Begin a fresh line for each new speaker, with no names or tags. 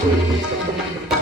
Gracias.